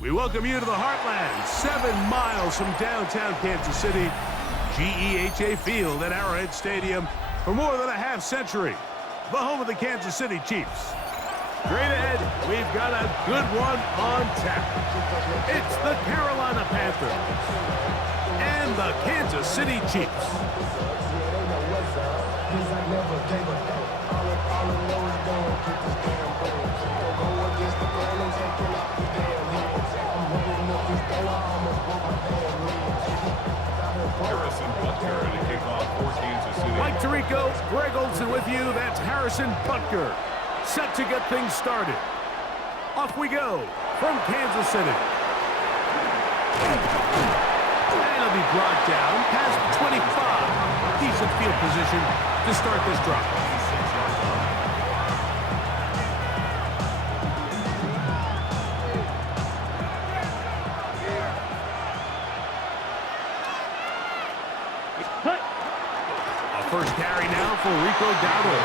We welcome you to the Heartland, 7 miles from downtown Kansas City, GEHA Field at Arrowhead Stadium for more than a half-century, the home of the Kansas City Chiefs. Straight ahead, we've got a good one on tap. It's the Carolina Panthers and the Kansas City Chiefs. Harrison Butker to kick off for Kansas City. Mike Tirico, Greg Olson with you. That's Harrison Butker. Set to get things started. Off we go from Kansas City. And it'll be brought down past 25. Decent field position to start this drive. First carry now for Rico Dowdle.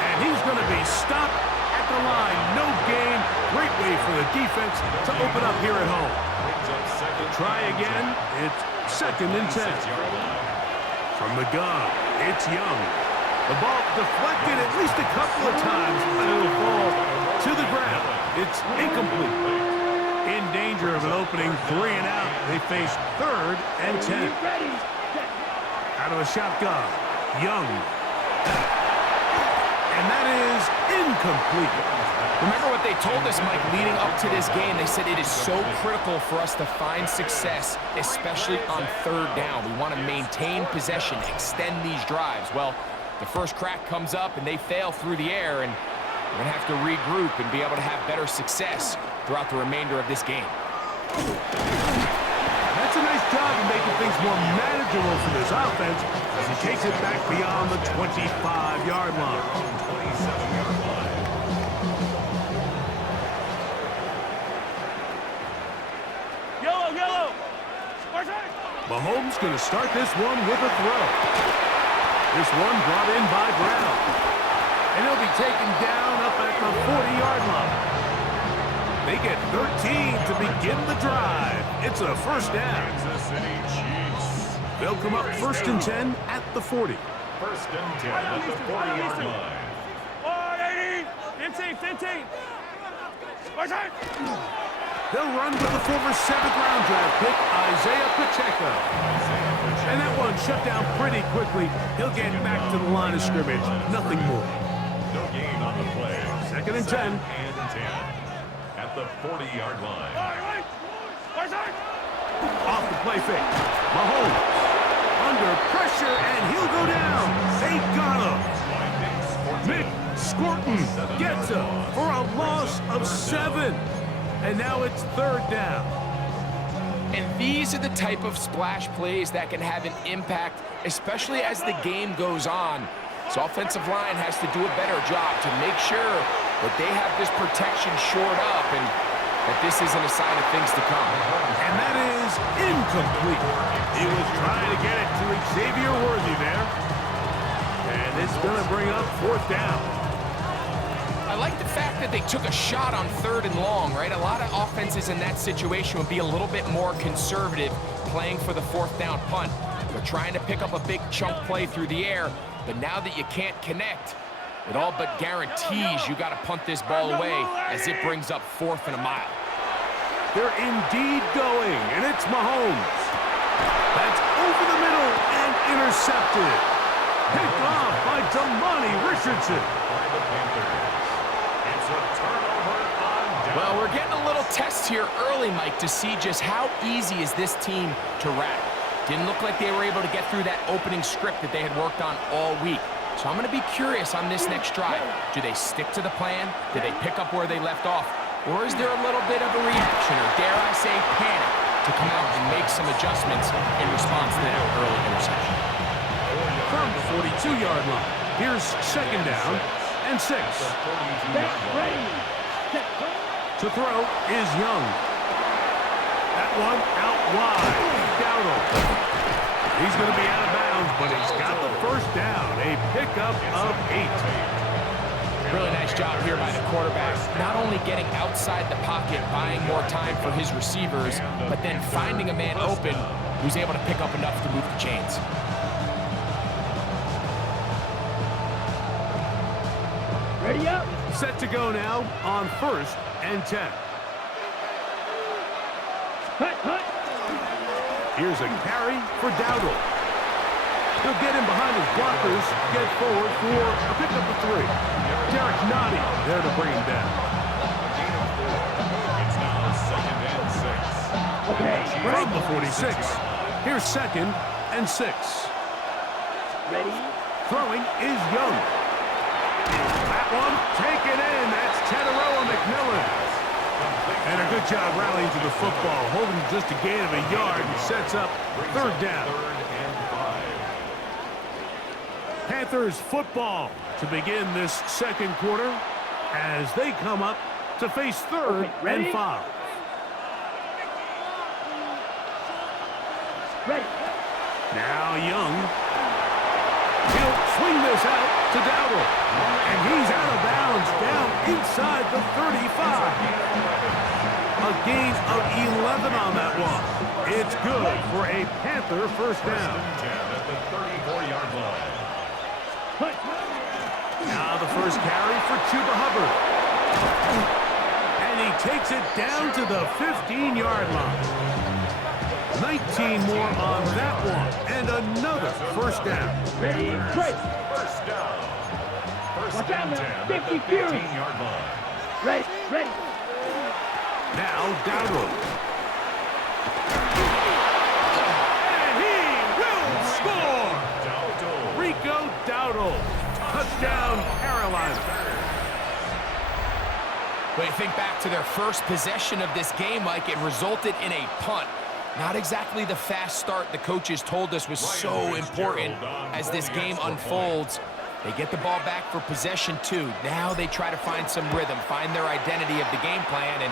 And he's going to be stopped at the line. No gain. Great way for the defense to open up here at home. Try again. It's 2nd and 10. From the gun, it's Young. The ball deflected at least a couple of times, but it'll fall to the ground. It's incomplete. In danger of an opening 3 and out. They face 3rd and 10. Out of a shotgun. Young. And that is incomplete. Remember what they told us, Mike, leading up to this game. They said it is so critical for us to find success, especially on 3rd down. We want to maintain possession, extend these drives. Well, the first crack comes up and they fail through the air, and we're going to have to regroup and be able to have better success throughout the remainder of this game. That's a nice job of making things more manageable for this offense as he takes it back beyond the 25-yard line. 27-yard line. Yellow! Mahomes going to start this one with a throw. This one brought in by Brown. And he'll be taken down up at the 40-yard line. They get 13 to begin the drive. It's a first down. Kansas City Chiefs. They'll come up 1st and 10 at the 40. 1st and 10 at the 40-yard line. 15. They'll run with the former 7th-round draft pick, Isaiah Pacheco. And that one shut down pretty quickly. He'll get back to the line of scrimmage. Nothing more. No gain on the play. 2nd and 10. At the 40-yard line. Off the play fake. Mahomes under pressure, and he'll go down. They got him. Mick Scorton gets him for a loss of 7. And now it's 3rd down. And these are the type of splash plays that can have an impact, especially as the game goes on. So offensive line has to do a better job to make sure that they have this protection shored up and that this isn't a sign of things to come. And that is incomplete. He was trying to get it to Xavier Worthy there. And it's going to bring up 4th down. I like the fact that they took a shot on 3rd and long, right? A lot of offenses in that situation would be a little bit more conservative playing for the 4th down punt. They're trying to pick up a big chunk play through the air, but now that you can't connect, it all but guarantees you got to punt this ball away as it brings up 4th and a mile. They're indeed going, and it's Mahomes. That's over the middle and intercepted. Picked off by Damani Richardson. Well, we're getting a little test here early, Mike, to see just how easy is this team to rattle. Didn't look like they were able to get through that opening script that they had worked on all week. So I'm going to be curious on this next drive. Do they stick to the plan? Do they pick up where they left off? Or is there a little bit of a reaction, or dare I say panic, to come out and make some adjustments in response to that early interception? From the 42-yard line, here's 2nd down and 6. To throw is Young. That one out wide. Dowdle. He's going to be out of bounds, but he's got the 1st down. A pickup of 8. Really nice job here by the quarterback. Not only getting outside the pocket, buying more time for his receivers, but then finding a man open who's able to pick up enough to move the chains. Ready up. Set to go now on 1st and 10. Here's a carry for Dowdle. He'll get in behind his blockers, get forward for a pickup of 3. Derek Nottie there to bring him down. It's now 2nd and 6. Okay, from the 46. Here's 2nd and 6. Ready? Throwing is Young. That one taken in. That's Teteroa McMillan. And a good job rallying to the football, holding just a gain of a yard and sets up 3rd down. 3rd and 5. Panthers football to begin this 2nd quarter as they come up to face 3rd and 5. Ready. Now Young. He'll swing this out to Dowdle. And he's out of bounds down inside the 35. A gain of 11 on that one. It's good for a Panther 1st down. 10 at the 34-yard line. Now the first carry for Chuba Hubbard. And he takes it down to the 15-yard line. 19 more on that one. And another 1st down. Ready, 1st down. 1st and 10 at the 15-yard line. Ready. Now Dowdle. And he will score! Dowdle. Rico Dowdle. Touchdown, Carolina. But you think back to their first possession of this game, Mike, it resulted in a punt. Not exactly the fast start the coaches told us was so important as this game unfolds. They get the ball back for possession 2. Now they try to find some rhythm, find their identity of the game plan, and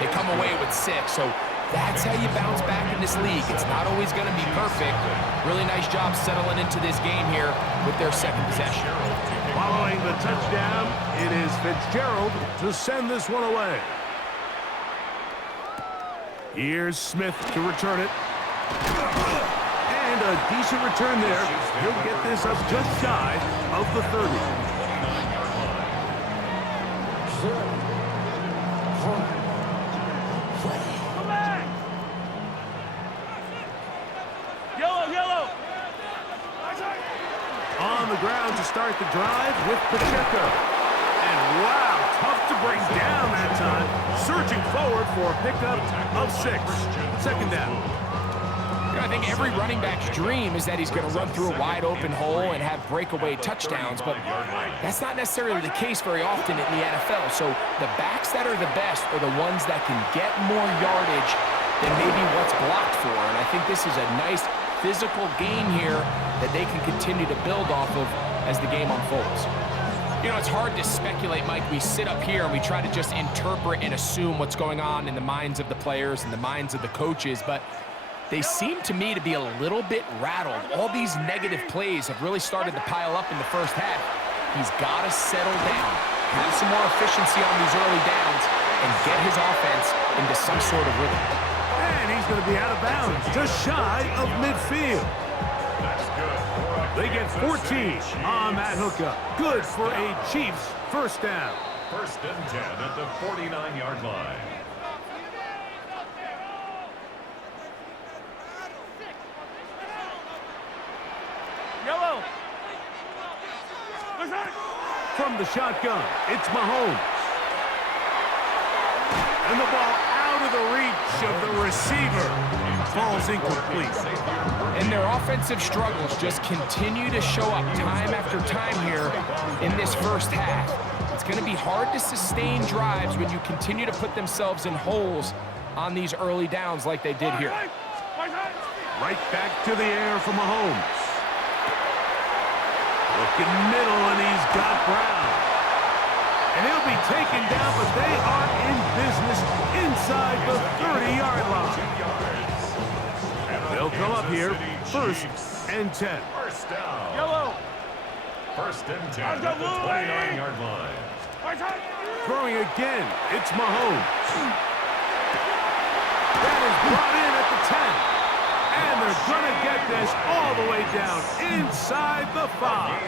they come away with 6. So that's how you bounce back in this league. It's not always going to be perfect. Really nice job settling into this game here with their 2nd possession. Following the touchdown, it is Fitzgerald to send this one away. Here's Smith to return it. And a decent return there. He'll get this up just shy of the 30. Come back! Yellow! On the ground to start the drive with Pacheco. And wow, tough to bring down that time. Surging forward for a pickup of 6. 2nd down. I think every running back's dream is that he's going to run through a wide open hole and have breakaway touchdowns, but that's not necessarily the case very often in the NFL. So the backs that are the best are the ones that can get more yardage than maybe what's blocked for. And I think this is a nice physical gain here that they can continue to build off of as the game unfolds. You know, it's hard to speculate, Mike. We sit up here and we try to just interpret and assume what's going on in the minds of the players and the minds of the coaches, but they seem to me to be a little bit rattled. All these negative plays have really started to pile up in the 1st half. He's got to settle down, have some more efficiency on these early downs, and get his offense into some sort of rhythm. And he's going to be out of bounds, just shy of midfield. That's good. They get 14 on that hookup. Good for a Chiefs 1st down. 1st and 10 at the 49-yard line. Yellow. From the shotgun, it's Mahomes. And the ball out of the reach of the receiver. Falls incomplete. And their offensive struggles just continue to show up time after time here in this 1st half. It's going to be hard to sustain drives when you continue to put themselves in holes on these early downs like they did here. Right back to the air for Mahomes. Looking middle, and he's got Brown. And he'll be taken down, but they are in business inside the 30-yard line. They'll come up here 1st and 10. 1st down. Yellow. 1st and 10 at the 29-yard line. Throwing again, it's Mahomes. That is brought in at the 10. And they're going to get this all the way down inside the 5.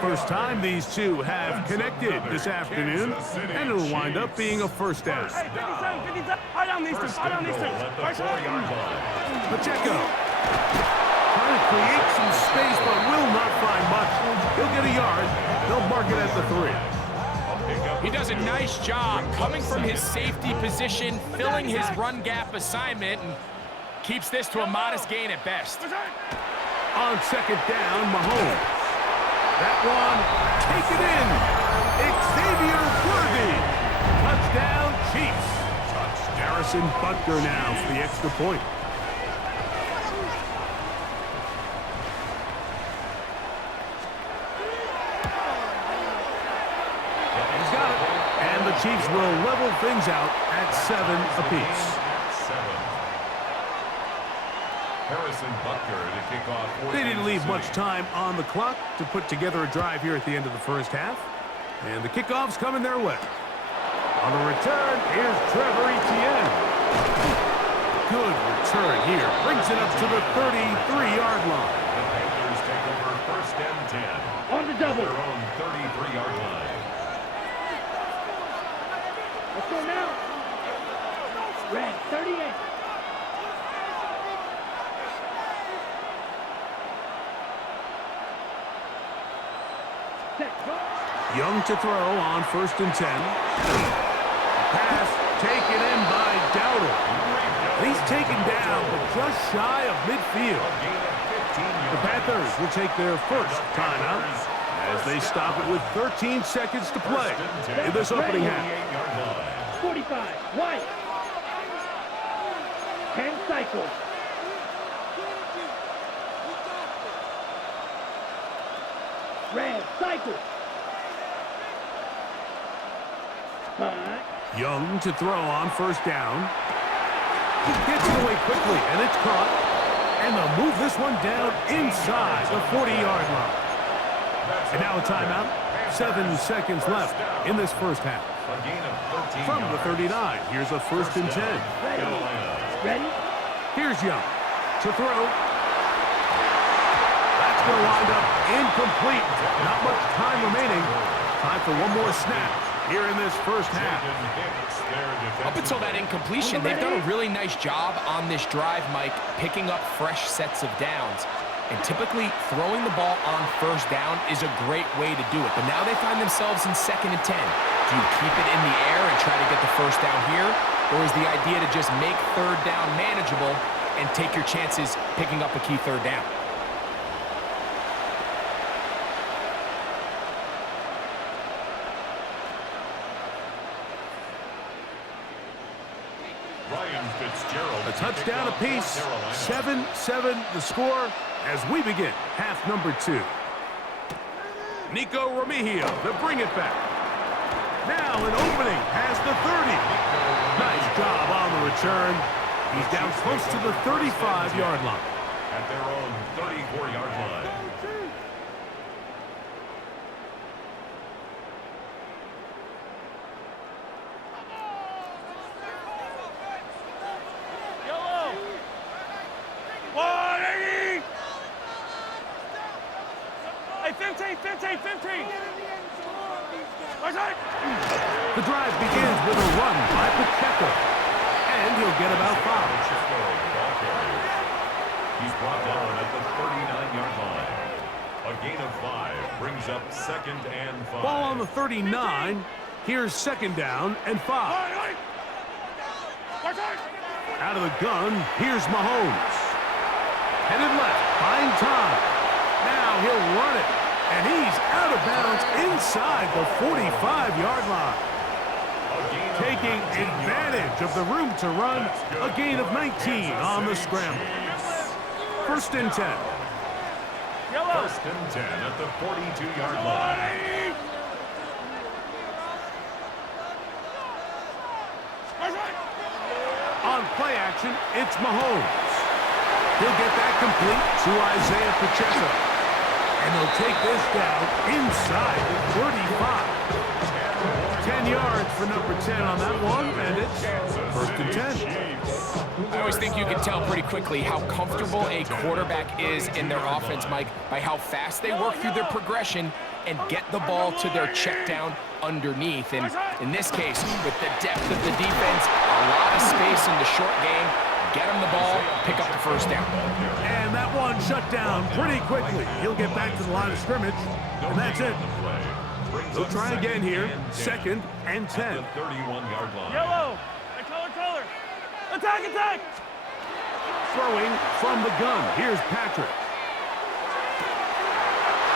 First time these two have connected this afternoon, and it'll wind up being a first down. Pacheco trying to create some space, but will not find much. He'll get a yard. They'll mark it at the 3. He does a nice job coming from his safety position, filling his run gap assignment, and keeps this to a modest gain at best. On second down, Mahomes. That one, take it in. Xavier Worthy. Touchdown, Chiefs. Harrison Butker now for the extra point. He's got it. And the Chiefs will level things out at 7 apiece. Harrison Butker to kick off. They didn't leave much time on the clock to put together a drive here at the end of the first half. And the kickoff's coming their way. On the return, here's Trevor Etienne. Good return here. Brings it up to the 33-yard line. The Panthers take over first and 10. On the double. Their own 33-yard line. Let's go now. Red, 38. Young to throw on first and 10. Pass taken in by Dowdle. He's taken down, but just shy of midfield. The Panthers will take their first timeout as they stop it with 13 seconds to play in this opening half. 45, White. 10 cycles. Red, cycle. 5. Young to throw on first down. He gets it away quickly, and it's caught. And they'll move this one down inside the 40-yard line. And now a timeout. 7 seconds left in this first half. From the 39, here's a first and 10. Ready? Here's Young to throw. That's going to wind up incomplete. Not much time remaining. Time for one more snap here in this first half. Up until that incompletion, they've done a really nice job on this drive, Mike, picking up fresh sets of downs. And typically, throwing the ball on first down is a great way to do it. But now they find themselves in second and 10. Do you keep it in the air and try to get the first down here? Or is the idea to just make third down manageable and take your chances picking up a key third down? A touchdown apiece, 7-7 the score as we begin half number 2. Nico Remigio to bring it back. Now an opening past the 30. Nice job on the return. He's down close to the 35-yard line. At their own 34-yard line. The drive begins with a run by Pacheco, and he'll get about 5. He's brought down at the 39-yard line. A gain of 5 brings up second and 5. Ball on the 39. Here's second down and 5. Out of the gun, here's Mahomes. Headed left, buying time. Now he'll run it. And he's out of bounds inside the 45-yard line. Taking advantage of the room to run, a gain of 19 on the scramble. First and 10. First and 10 at the 42-yard line. On play action, it's Mahomes. He'll get that complete to Isaiah Pacheco. And they'll take this down inside the 35. yards for number 10 on that one, and it's first and 10. I always think you can tell pretty quickly how comfortable a quarterback is in their offense, Mike, by how fast they work through their progression and get the ball to their check down underneath. And in this case, with the depth of the defense, a lot of space in the short game, get him the ball, pick up the first down. And that one shut down pretty quickly. He'll get back to the line of scrimmage, and that's it. They'll try again here, second and 10. 31-yard line. Yellow! Color! Attack! Throwing from the gun. Here's Patrick.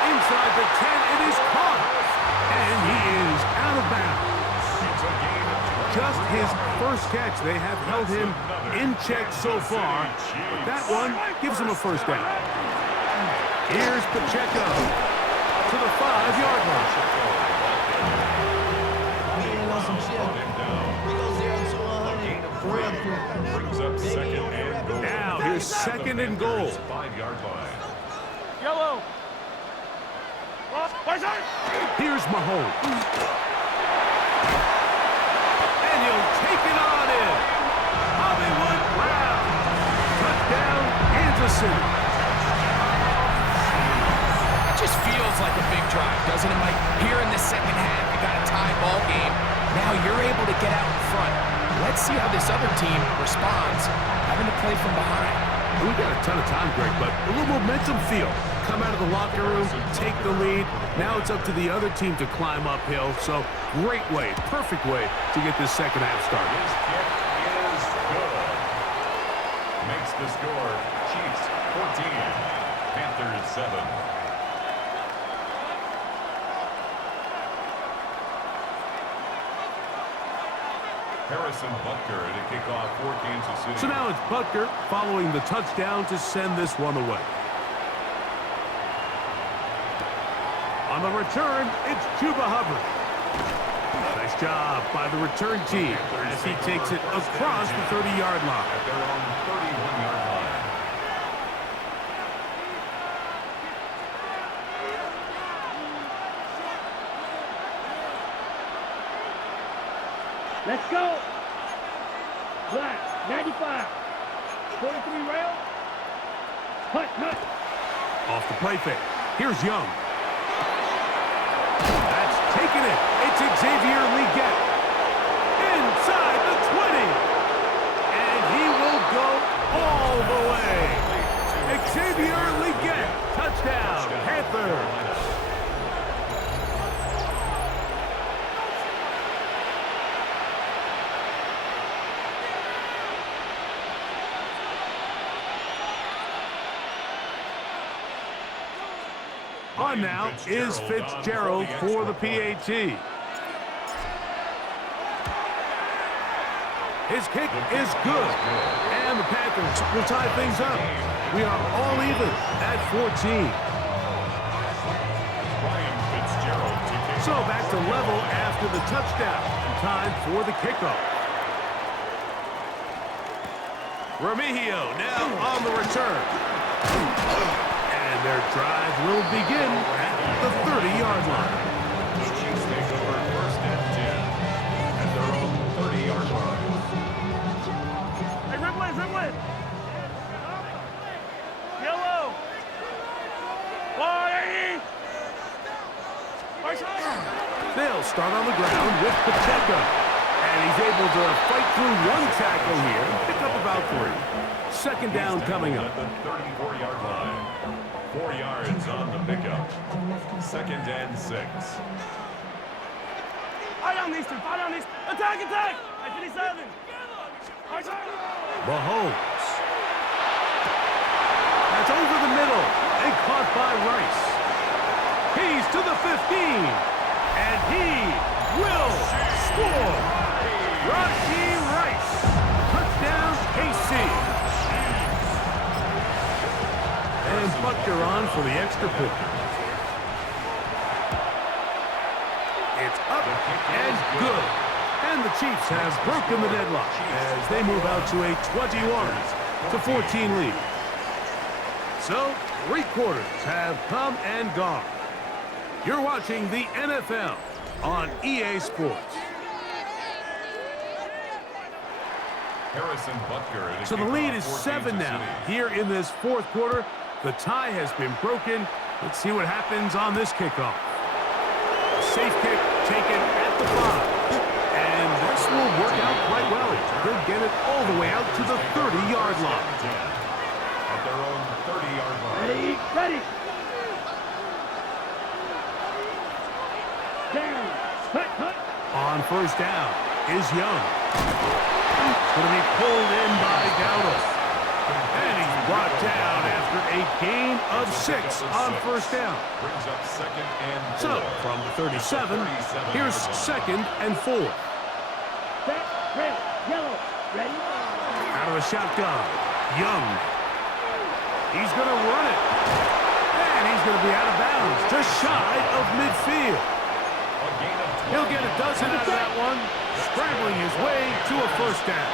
Inside the 10, it is caught. And he is out of bounds. Just his first catch. They have held him in check so far, but that one gives him a first down. Here's Pacheco to the 5-yard line. Brings up second and goal. Now here's second and goal. 5-yard line. Yellow! Here's Mahomes. And he'll take it on in. Hollywood Brown. Touchdown, Kansas City. It just feels like a big drive, doesn't it, Mike? Here in the second half, you got a tie ball game. Now you're able to get out in front. Let's see how this other team responds, having to play from behind. We got a ton of time, Greg, but a little momentum feel. Come out of the locker room, take the lead. Now it's up to the other team to climb uphill. So great way, perfect way to get this second half started. His kick is good. Makes the score Chiefs 14, Panthers 7. Harrison Butker to kick off for Kansas City. So now it's Butker following the touchdown to send this one away. On the return, it's Chuba Hubbard. Nice job by the return team as he takes it across the 30-yard line. At their own 31-yard line. Let's go. Black, 95. 43 rail. Hut. Off the play fake. Here's Young. That's taken it. It's Xavier Leggett. Inside the 20. And he will go all the way. Xavier Leggett. Touchdown, Panthers. On now is Fitzgerald for the PAT. His kick is good. And the Panthers will tie things up. We are all even at 14. So back to level after the touchdown. Time for the kickoff. Remigio now on the return. And their drive will begin at the 30-yard line. The Chiefs take over first and 10 at their own 30-yard line. Hey, Ripley! Yellow! They'll start on the ground with Pacheco. And he's able to fight through one tackle here, pick up about 3. Second down coming up. At the 34-yard line. 4 yards on the pickup. Second and 6. Fire on these two. Attack! At 57. Mahomes. That's over the middle and caught by Rice. He's to the 15. And he will score. Rashi Rice. Touchdown, KC. And Butker on for the extra point. It's up and good. And the Chiefs have broken the deadlock as they move out to a 21-14 lead. So, 3 quarters have come and gone. You're watching the NFL on EA Sports. Harrison Butker. So the lead is 7 now. Here in this fourth quarter, the tie has been broken. Let's see what happens on this kickoff. Safe kick taken at the 5. And this will work out quite well. They'll get it all the way out to the 30-yard line. At their own 30-yard line. Ready, ready. Down. Cut, cut. On first down is Young. Going to be pulled in by Dowdle. And he's brought down after a gain of 6 on first down. Brings up 2nd and 4. So, from the 37, here's 2nd and 4. Set, red, yellow. Ready? Out of the shotgun, Young. He's going to run it. And he's going to be out of bounds, just shy of midfield. A gain of 12. He'll get a dozen out of that one, scrambling his way to a first down.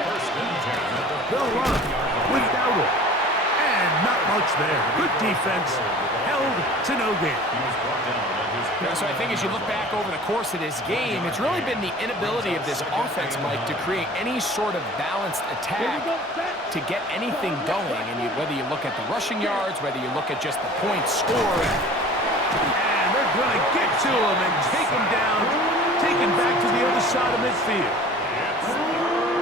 First and 10 at the They'll run with Dowdle. And not much there. Good defense, held to no gain. He was brought down on his Yeah, so I think as you look back over the course of this game, it's really been the inability of this offense, Mike, to create any sort of balanced Here we attack go, set. to get anything going. And whether you look at the rushing yards, whether you look at just the points scored, And they're going to get to him and take him down, take him back to the other side of midfield.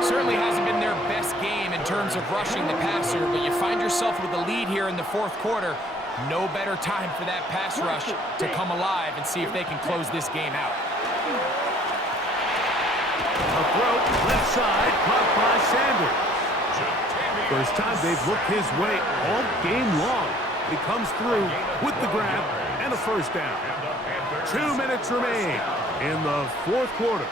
certainly hasn't been their best game in terms of rushing the passer, but you find yourself with the lead here in the fourth quarter. No better time for that pass rush to come alive and see if they can close this game out. A throw, left side, caught by Sanders. First time they've looked his way all game long. He comes through with the grab and a first down. 2 minutes remain in the fourth quarter.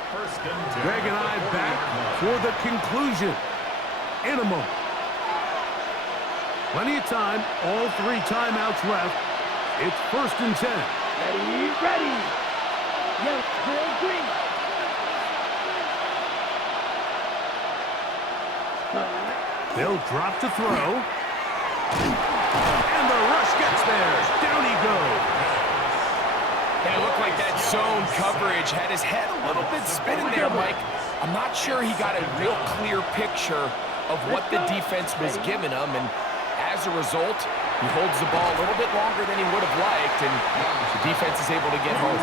Greg and I back for the conclusion in a moment. Plenty of time, all 3 timeouts left. It's 1st and 10. Ready, ready. Yellow, red, green. They'll drop to throw. And the rush gets there. Down he goes. It looked like that zone coverage had his head a little bit spinning there, Mike. I'm not sure he got a real clear picture of what the defense was giving him, and as a result, he holds the ball a little bit longer than he would have liked, and the defense is able to get home.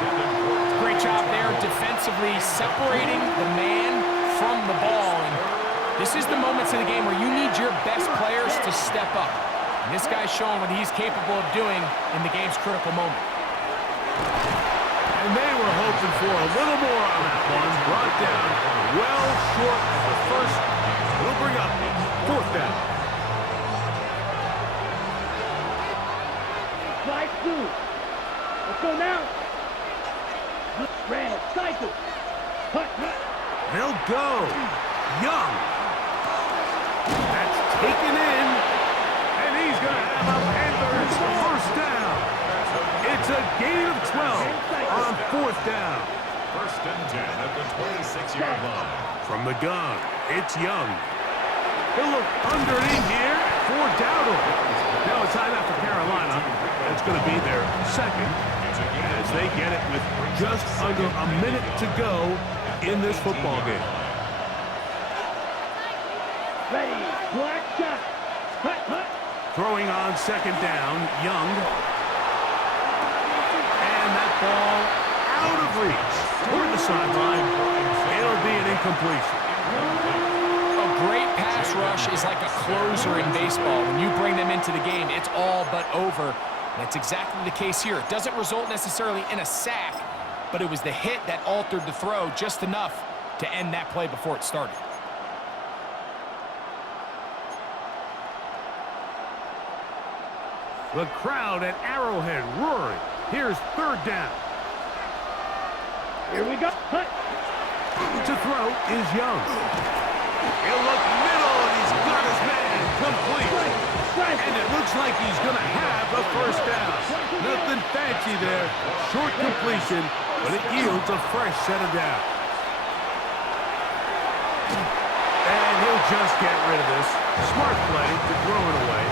Great job there defensively, separating the man from the ball. And this is the moments in the game where you need your best players to step up. And this guy's showing what he's capable of doing in the game's critical moment. And they were hoping for a little more on that one. Brought down well short of the first. It'll bring up 4th down. Slide through. Let's go now. Red, cycle. Cut, cut. They'll go. Young. That's taken in. And he's going to have a Panthers first down. It's a gain of 12 on 4th down. 1st and 10 at the 26-yard line. From the gun, it's Young. He'll look underneath here for Dowdle. Now a timeout for Carolina. That's going to be their second as they get it with just under a minute to go in this football game. Ready, black shot. Cut, cut. Throwing on 2nd down, Young. And that ball out of reach toward the sideline. It'll be an incompletion. A great pass rush is like a closer in baseball. When you bring them into the game, it's all but over. That's exactly the case here. It doesn't result necessarily in a sack, but it was the hit that altered the throw just enough to end that play before it started. The crowd at Arrowhead roaring. Here's 3rd down. Here we go. Cut. To throw is Young. He'll look middle, and he's got his man complete. And it looks like he's going to have a first down. Nothing fancy there. Short completion, but it yields a fresh set of downs. And he'll just get rid of this. Smart play to throw it away,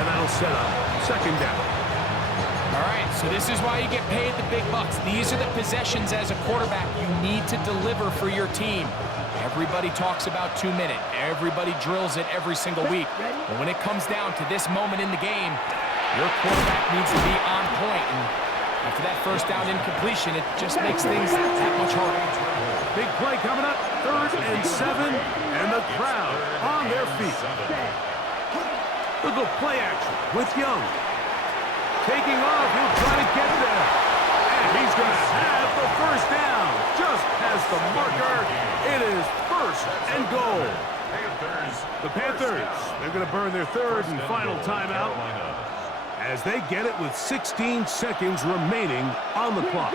and that'll set up 2nd down. All right, so this is why you get paid the big bucks. These are the possessions as a quarterback you need to deliver for your team. Everybody talks about 2-minute. Everybody drills it every single week. But when it comes down to this moment in the game, your quarterback needs to be on point. And after that first down incompletion, it just makes things that much harder. Big play coming up, 3rd and 7, and the crowd on their feet. Look at play action with Young. Taking off, he'll try to get there. And he's going to have the first down. Just past the marker, it is 1st and goal. The Panthers, they're going to burn their 3rd and final timeout as they get it with 16 seconds remaining on the clock.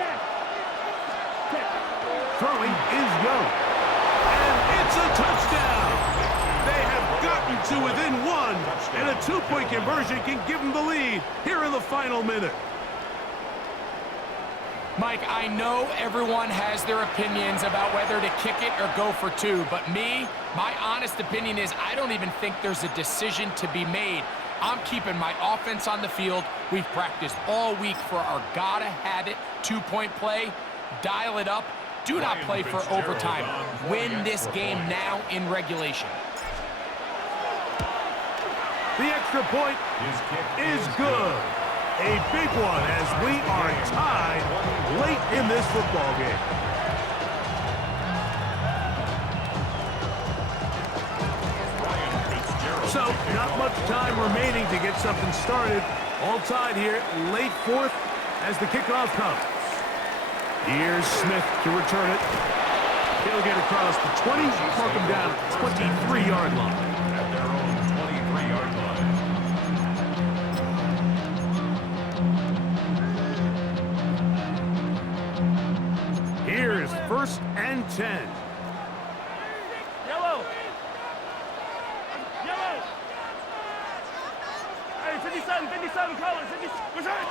Throwing is Young. And it's a touchdown. They have gotten to within 1, and a 2-point conversion can give them the lead here in the final minute. Mike, I know everyone has their opinions about whether to kick it or go for 2, but my honest opinion is I don't even think there's a decision to be made. I'm keeping my offense on the field. We've practiced all week for our gotta-have-it 2-point play. Dial it up. Do not play for overtime. Win this game now in regulation. The extra point is good. A big one as we are tied late in this football game. So, not much time remaining to get something started. All tied here, late 4th as the kickoff comes. Here's Smith to return it. He'll get across the 20, mark him down at the 23-yard line. At their own 23-yard line. Here's 1st and 10. Yellow. Yellow. Hey, 57, Collins. Return.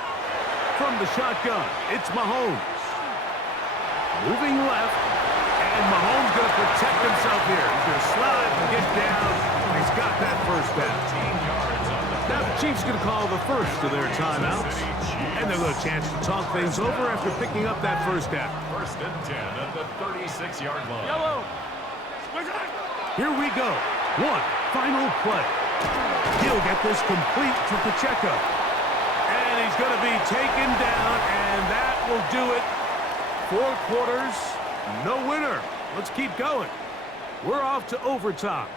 From the shotgun, it's Mahomes. Moving left, and Mahomes going to protect himself here. He's going to slide and get down, and he's got that first down. Now the Chiefs going to call the first of their timeouts, and they'll have a chance to talk things over after picking up that first down. 1st and 10 at the 36-yard line. Yellow. Return. Here we go. One final play. He'll get this complete to Pacheco. And he's going to be taken down, and that will do it. 4 quarters, no winner. Let's keep going. We're off to overtime.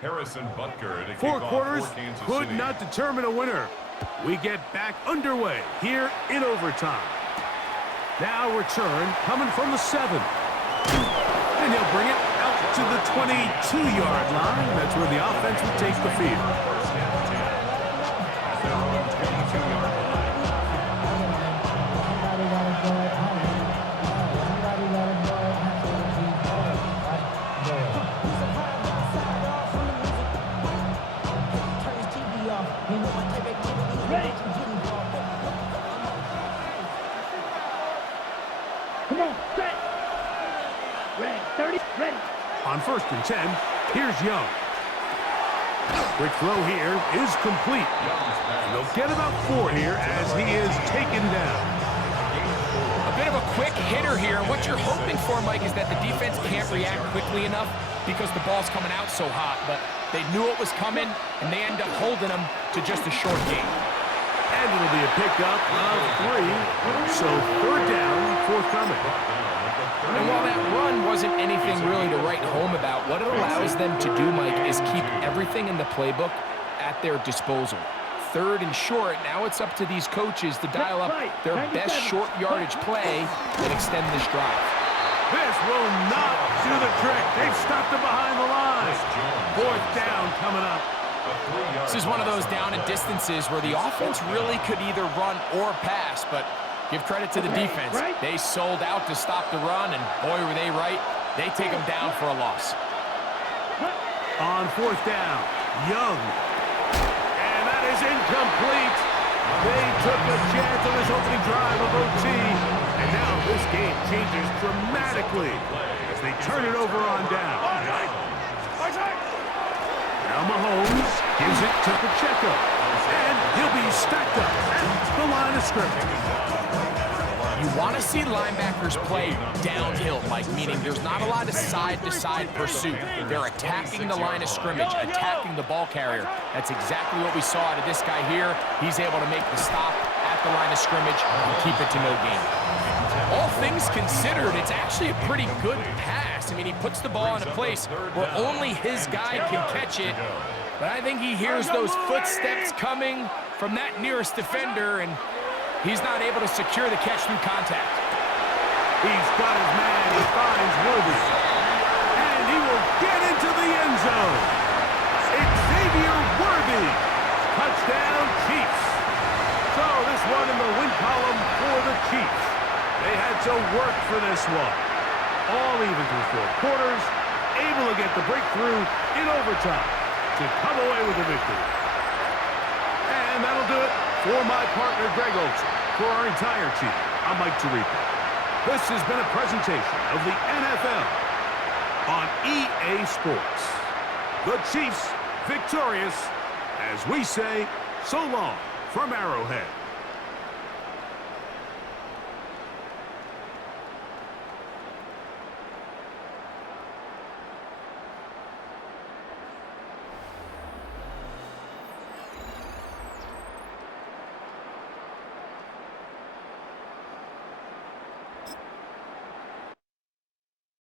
Harrison Butker to 4 kick quarters off for Kansas could City. not determine a winner. We get back underway here in overtime. Now return coming from the 7. And he'll bring it out to the 22-yard line. That's where the offense will take the field. 1st and 10 at their own 22-yard line. Ready. Come on, set. Ready. 30. Ready. On 1st and 10, here's Young. Quick throw here is complete. And they'll get about 4 here as he is taken down. A bit of a quick hitter here. What you're hoping for, Mike, is that the defense can't react quickly enough because the ball's coming out so hot. But they knew it was coming, and they end up holding them to just a short gain. And it'll be a pickup of 3. So 3rd down, forthcoming. And while that run wasn't anything really to write home about, what it allows them to do, Mike, is keep everything in the playbook at their disposal. 3rd and short, now it's up to these coaches to dial up their best short yardage play and extend this drive. This will not do the trick. They've stopped him behind the line. 4th down coming up. This is one of those down and distances where the offense really could either run or pass, but give credit to the defense. They sold out to stop the run, and boy, were they right. They take them down for a loss. On 4th down, Young. And that is incomplete. They took a chance on this opening drive of OT. And now this game changes dramatically as they turn it over on down. Now Mahomes gives it to Pacheco. And he'll be stacked up at the line of scrimmage. You want to see linebackers play downhill, Mike, meaning there's not a lot of side-to-side pursuit. They're attacking the line of scrimmage, attacking the ball carrier. That's exactly what we saw out of this guy here. He's able to make the stop at the line of scrimmage and keep it to no gain. All things considered, it's actually a pretty good pass. I mean, he puts the ball in a place where only his guy can catch it. But I think he hears those footsteps coming from that nearest defender, and he's not able to secure the catch through contact. He's got his man. He finds Worthy. And he will get into the end zone. Xavier Worthy. Touchdown, Chiefs. So this one in the win column for the Chiefs. They had to work for this one. All even through 4 quarters. Able to get the breakthrough in overtime to come away with the victory. And that'll do it for my partner, Greg Olson. For our entire team, I'm Mike Tirico. This has been a presentation of the NFL on EA Sports. The Chiefs victorious, as we say, so long from Arrowhead.